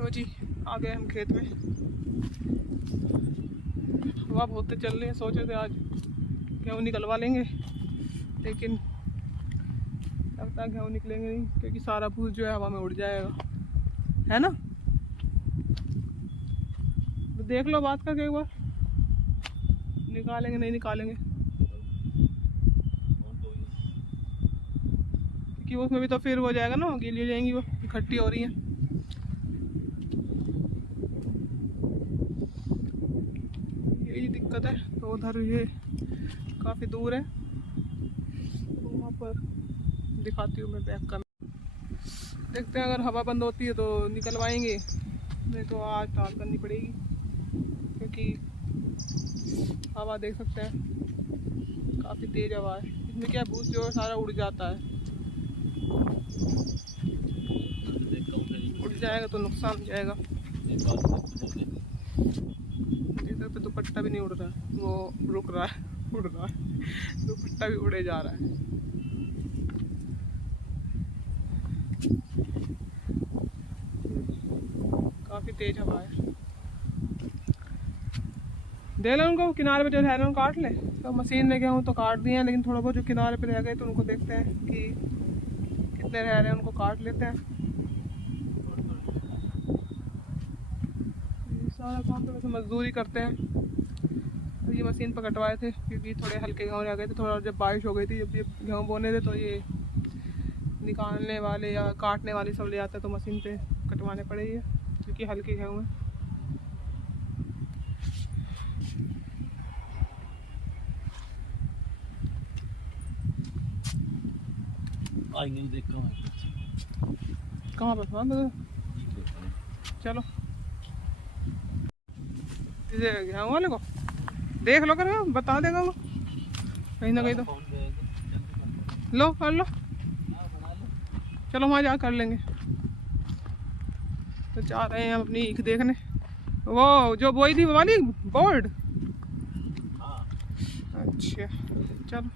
लो जी आ गए हम खेत में। हवा बहुत तेज चल रही है। सोचे थे आज गेहूँ निकलवा लेंगे, लेकिन लगता है गेहूँ निकलेंगे नहीं, क्योंकि सारा भूस जो है हवा में उड़ जाएगा, है ना। तो देख लो बात करके एक बार, निकालेंगे नहीं निकालेंगे, क्योंकि उसमें भी तो फिर हो जाएगा ना, गीली हो जाएंगी, वो इकट्ठी हो रही हैं। यही दिक्कत है। तो उधर ये काफ़ी दूर है, तो वहाँ पर दिखाती हूँ मैं बैक का। देखते हैं अगर हवा बंद होती है तो निकलवाएंगे, नहीं तो आज टाल करनी पड़ेगी, क्योंकि हवा देख सकते हैं काफ़ी तेज़ हवा है। इसमें क्या भूस जो है सारा उड़ जाता है, उड़ जाएगा तो नुकसान हो जाएगा। देख सकते दुपट्टा भी नहीं उड़ रहा है, वो रुक रहा है, उड़ रहा है, दुपट्टा भी उड़े जा रहा है। काफ़ी तेज हवा है। दे लो उनको, किनारे पे जो रह रहे हैं काट ले। तो मशीन में गया हूँ तो काट दिए हैं, लेकिन थोड़ा बहुत जो किनारे पे रह गए तो उनको देखते हैं कि कितने रह रहे हैं, उनको काट लेते हैं। सारा काम तो वैसे मजदूरी करते हैं। तो ये मशीन पर कटवाए थे, क्योंकि थोड़े हल्के गेहूँ रह गए थे। थोड़ा जब बारिश हो गई थी, जब ये गेहूँ बोने थे, तो ये निकालने वाले या काटने वाले सब ले आते हैं, तो मशीन पे कटवाने पड़ेगी, क्योंकि हल्के गेहूँ हैं। कहाँ पर चलो गेहूँ वाले को देख लो, कर बता देगा वो कहीं ना कहीं तो। लो कर लो, चलो वहाँ जा कर लेंगे। तो जा रहे हैं हम अपनी ईख देखने, वो जो बोई थी वो वाली बोर्ड। अच्छा चलो,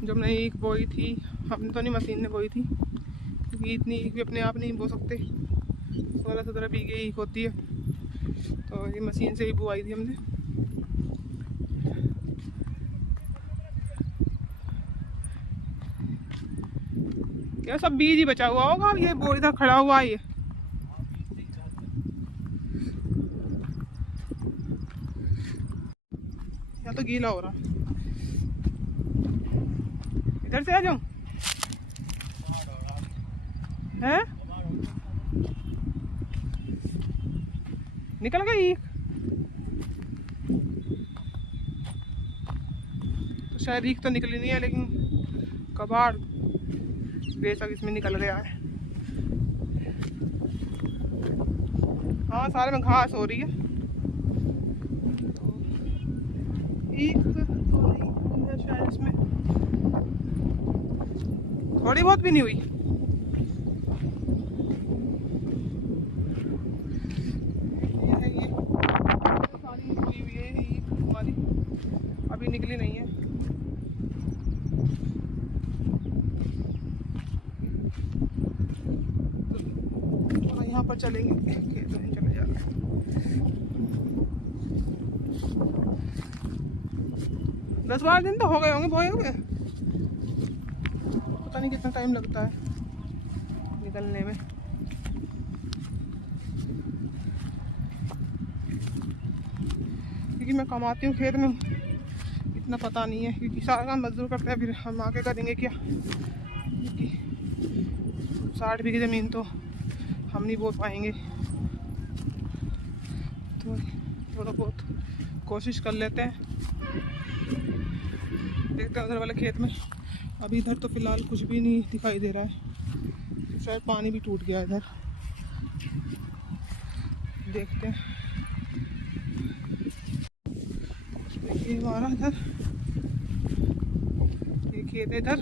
जब हमने ईख बोई थी, हमने तो नहीं, मशीन ने बोई थी, क्योंकि इतनी ईख भी अपने आप नहीं बो सकते। 16-17 बीघे ईख होती है, तो ये मशीन से ही बुआई थी हमने। क्या सब बीज ही बचा हुआ होगा, ये वो इधर खड़ा हुआ है। ये या तो गीला हो रहा, इधर से आ जाऊं है, निकल गई। तो शायद ईख तो निकली नहीं है, लेकिन कबाड़ बेशक इसमें निकल गया है। हाँ सारे में घास हो रही है, ईख तो नहीं है शायद इसमें, थोड़ी बहुत भी नहीं हुई। ये सारी हुई हुई है ईख हमारी, अभी निकली नहीं है। यहाँ पर चलेंगे, खेत में चले जा रहे हैं। 10-12 दिन तो हो गए होंगे बोए हुए, पता नहीं कितना टाइम लगता है निकलने में। क्योंकि मैं कमाती हूँ खेत में, इतना पता नहीं है, क्योंकि सारा काम मजदूर करते हैं, फिर हम आके करेंगे क्या। क्योंकि 60 बीघे ज़मीन तो हम नहीं बो पाएंगे, तो थोड़ा बहुत कोशिश कर लेते हैं। देखते हैं उधर वाले खेत में, अभी इधर तो फिलहाल कुछ भी नहीं दिखाई दे रहा है, शायद पानी भी टूट गया इधर। देखते हैं, देखिए हमारा इधर ये खेत है, इधर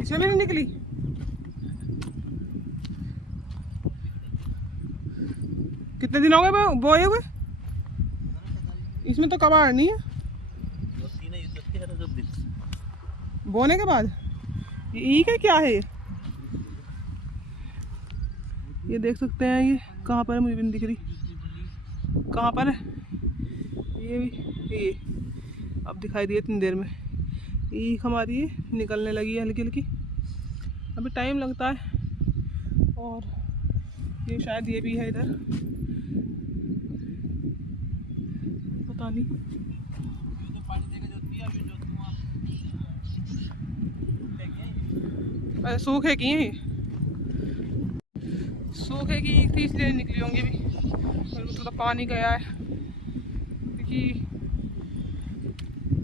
इसमें भी नहीं निकली। कितने दिन हो गए बोए हुए? इसमें तो कबाड़ नहीं है बोने के बाद। ये ईख है क्या है? ये देख सकते हैं, ये कहाँ पर है मुझे भी नहीं दिख रही, कहाँ पर है ये अब दिखाई दिए इतनी देर में। ईख हमारी ये निकलने लगी है हल्की हल्की, अभी टाइम लगता है। और ये शायद ये भी है इधर, पता नहीं। अरे सूखे की हैं, सूखे की ईख थी इसलिए निकली होंगी भी, थोड़ा पानी गया है क्योंकि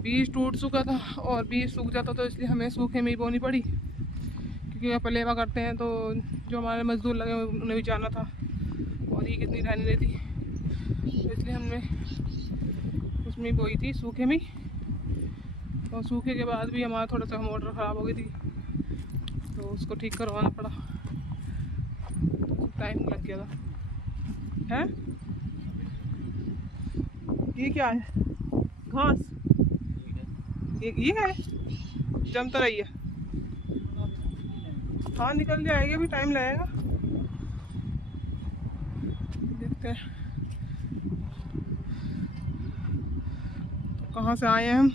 बीज टूट चुका था और बीज सूख जाता तो इसलिए हमें सूखे में ही बोनी पड़ी, क्योंकि यहाँ पर लेवा करते हैं तो जो हमारे मजदूर लगे उन्हें भी जाना था और ये कितनी रहने देती, तो इसलिए हमने उसमें ही बोई थी सूखे में। और सूखे के बाद भी हमारा थोड़ा सा मोटर ख़राब हो गई थी तो उसको ठीक करवाना पड़ा, तो टाइम लग गया था। है ये क्या है, घास, ये है, जमता रही है। हाँ निकल जाएगी, अभी टाइम लगेगा, देखते हैं। तो कहाँ से आए हैं हम,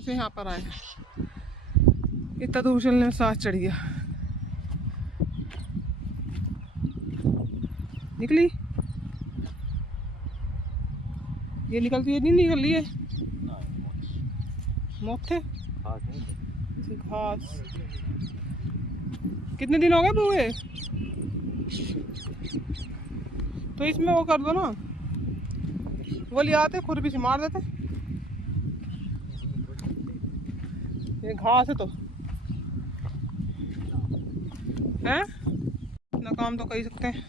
से यहाँ पर आए। इतना दूर चलने में सांस चढ़ गया। निकली, ये निकलती है, नहीं निकल रही है, मोथे घास। कितने दिन हो गए बुए, तो इसमें वो कर दो ना, वो ले आते खुरपी से मार देते। ये घास है तो है ना, काम तो कर ही सकते हैं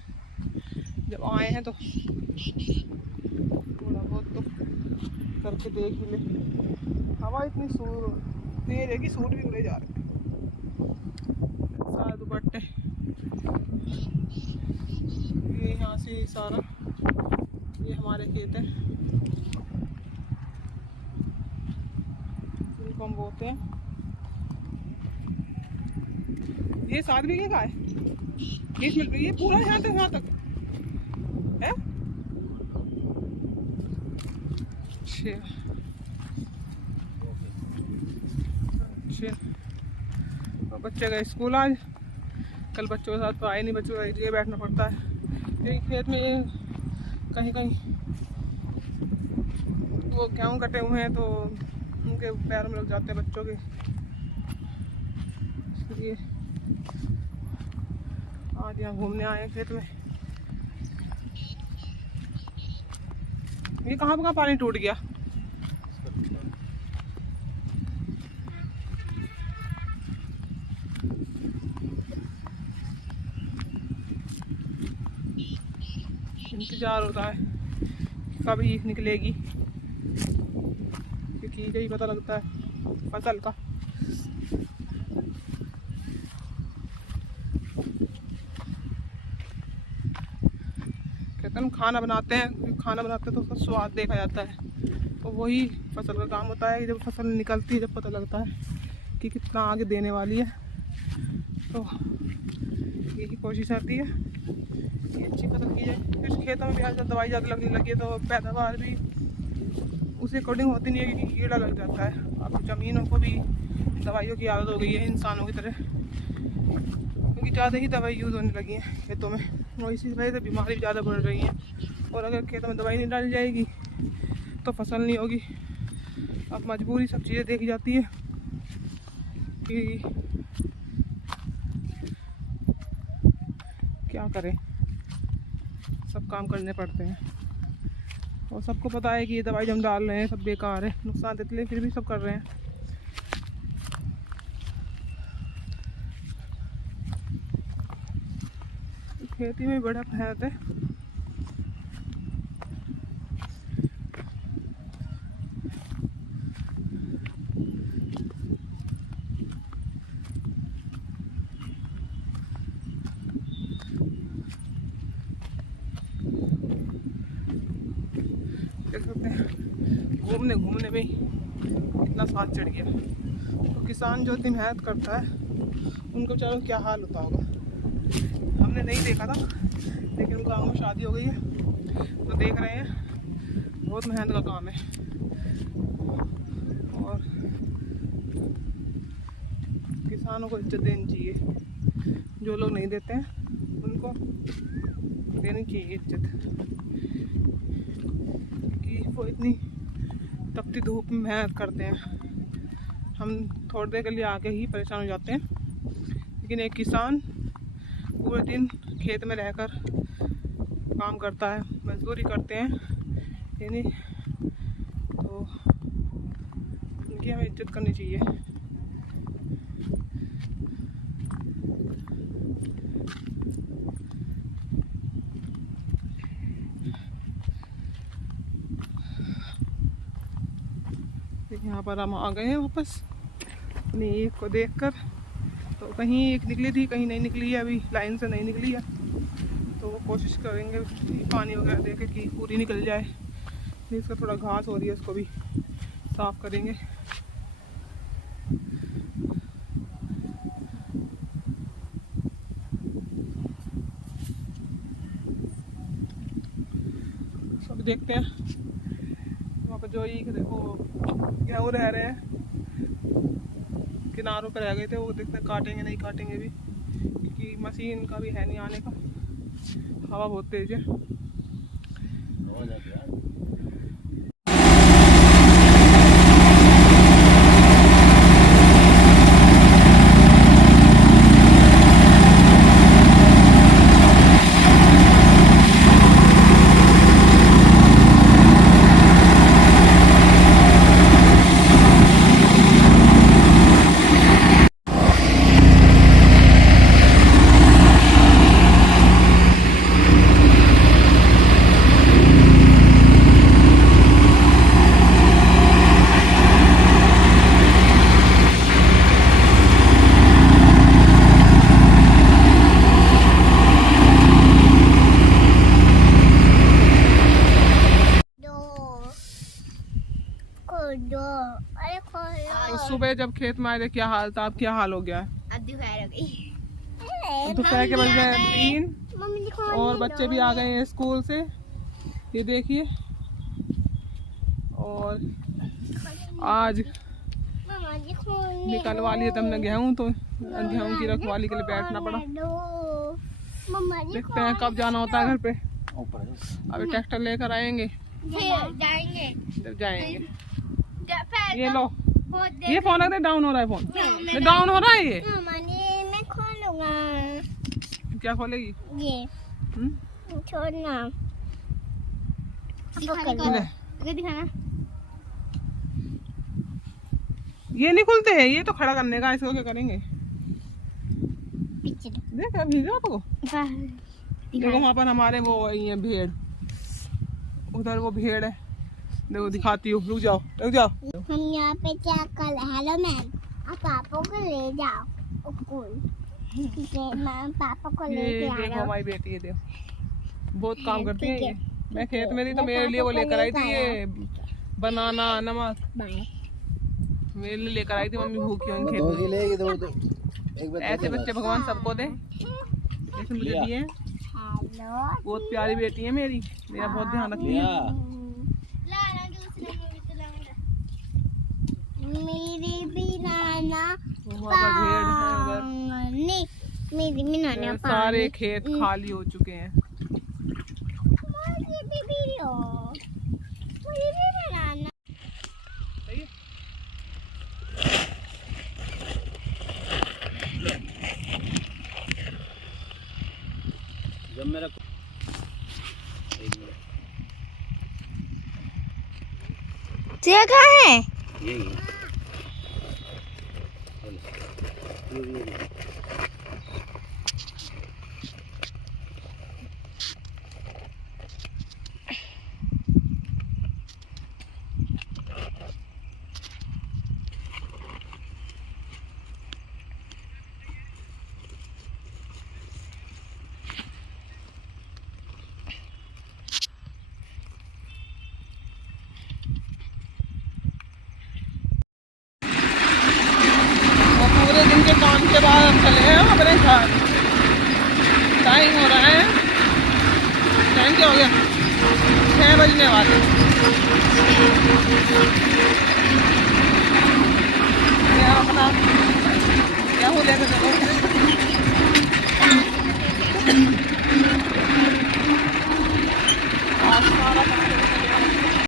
जब आए हैं, तो थोड़ा बहुत तो करके देख ही ले। हवा इतनी तेज है कि सूट भी उड़े जा रहे हैं सारे दुपट्टे। ये यहाँ से सारा, ये हमारे खेत हैं, इनको हम बोते हैं। ये 7 बीघे का है, 20 मिनट, ये पूरा यहाँ तक है। अच्छा, तो बच्चे गए स्कूल आज, कल बच्चों के साथ तो आए नहीं, बच्चों का ये बैठना पड़ता है क्योंकि खेत में ये कहीं कहीं वो गेहूँ कटे हुए हैं तो उनके पैरों में लग जाते हैं बच्चों के, इसलिए आज यहाँ घूमने आए खेत में। ये कहाँ पानी टूट गया, इंतजार होता है कब ईख निकलेगी, क्योंकि यही पता लगता है फसल का। कहते हैं खाना बनाते हैं, खाना बनाते हैं तो उसका स्वाद देखा जाता है, तो वही फसल का काम होता है कि जब फसल निकलती है जब पता लगता है कि कितना आगे देने वाली है, तो यही कोशिश रहती है कि अच्छी फसल की जाए। फिर खेतों में भी आजकल दवाई ज़्यादा लगने लगी है तो पैदावार भी उसी अकॉर्डिंग होती नहीं है, क्योंकि कीड़ा लग जाता है। अब ज़मीनों को भी दवाइयों की आदत हो गई है इंसानों की तरह, क्योंकि ज़्यादा ही दवाई यूज़ होने लगी है खेतों में, और इसी वजह से बीमारी भी ज़्यादा बढ़ रही हैं। और अगर खेतों में दवाई नहीं डाली जाएगी तो फसल नहीं होगी। अब मजबूरी सब चीज़ें देखी जाती है कि क्या करें, सब काम करने पड़ते हैं। और सबको पता है कि ये दवाई हम डाल रहे हैं सब बेकार है, नुकसान देते हैं, फिर भी सब कर रहे हैं। खेती में बड़ा फायदा है। घूमने घूमने में ही इतना स्वाद चढ़ गया। तो किसान जो इतनी मेहनत करता है उनका बेचारों क्या हाल होता होगा। हमने नहीं देखा था, लेकिन गाँव में शादी हो गई है तो देख रहे हैं। बहुत मेहनत का काम है और किसानों को इज्जत देनी चाहिए। जो लोग नहीं देते हैं उनको देनी चाहिए इज्जत, कि वो इतनी तपती धूप में मेहनत करते हैं। हम थोड़ी देर के लिए आके ही परेशान हो जाते हैं, लेकिन एक किसान पूरे दिन खेत में रहकर काम करता है, मजदूरी करते हैं, यानी तो उनकी हमें इज्जत करनी चाहिए। यहाँ पर हम आ गए हैं वापस अपनी ईख को देखकर। तो कहीं एक निकली थी, कहीं नहीं निकली है, अभी लाइन से नहीं निकली है, तो वो कोशिश करेंगे पानी वगैरह देके कि पूरी निकल जाए। इसका थोड़ा घास हो रही है, उसको भी साफ करेंगे। सब देखते हैं वहाँ पर जो वो गेहूँ रह रहे हैं, किनारों पर रह गए थे, वो देखते हैं काटेंगे नहीं काटेंगे भी, क्योंकि मशीन का भी है नहीं आने का। हवा बहुत तेज है। तो सुबह जब खेत में आए थे क्या हाल था, अब क्या हाल हो गया है? अब दोपहर हो गई। दोपहर के बज गए 3 और बच्चे भी आ गए हैं स्कूल से, ये देखिए। और आज निकलवा लिए थे हमने गेहूँ, तो गेहूँ की रखवाली के लिए बैठना पड़ा। देखते हैं कब जाना होता है घर पे। अभी ट्रैक्टर लेकर आएंगे, जब जाएंगे। ये लो, ये फोन लगता है डाउन हो रहा है। फोन डाउन हो रहा है ये। मैं खोलूंगा। क्या खोलेगी ये? छोड़ना। दिखाना। ये नहीं खुलते हैं, ये तो खड़ा करने का। इसको क्या करेंगे? देख अभी तो देखो वहाँ पर हमारे वो है भेड़, उधर वो भेड़ है, देखो दिखाती हूँ। रुक जाओ रुक जाओ। हम यहाँ पे चेक कर। हेलो मैम, आप पापा को ले जाओ स्कूल। मैम पापा को लेके आ देखो हमारी बेटी है, देखो बहुत काम करती है ये। मैं खेत में थी तो मेरे लिए वो लेकर आई थी, ये बनाना नमक मेरे लिए लेकर आई थी। मम्मी भूखी होंगी खेत में। ऐसे बच्चे भगवान सबको दे, जैसे मुझे दिए। बहुत प्यारी बेटी है मेरी, मेरा बहुत ध्यान रखती है। मेरी भी नाना मेरी भी नाना सारे खेत खाली हो चुके हैं। जब मेरा कहाँ है? यही के बाद हम चले हैं अपने घर। टाइम हो रहा है, टाइम क्या हो गया, 6 बजने वाले। ये अपना क्या हो लेकर चलो।